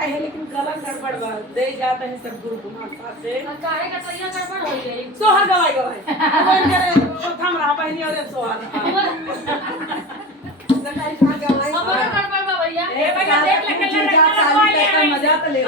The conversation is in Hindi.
है लेकिन गलत गड़बड़ बा दे जाते हैं सब गुरु कुमार साहब से काहे का तैया गड़बड़ हो गई सोहर गवाई गवाई कोई करे थम रहा बहनी और सोहर हमारा गड़बड़ बा भैया ए भैया देख ले के मजा तो ले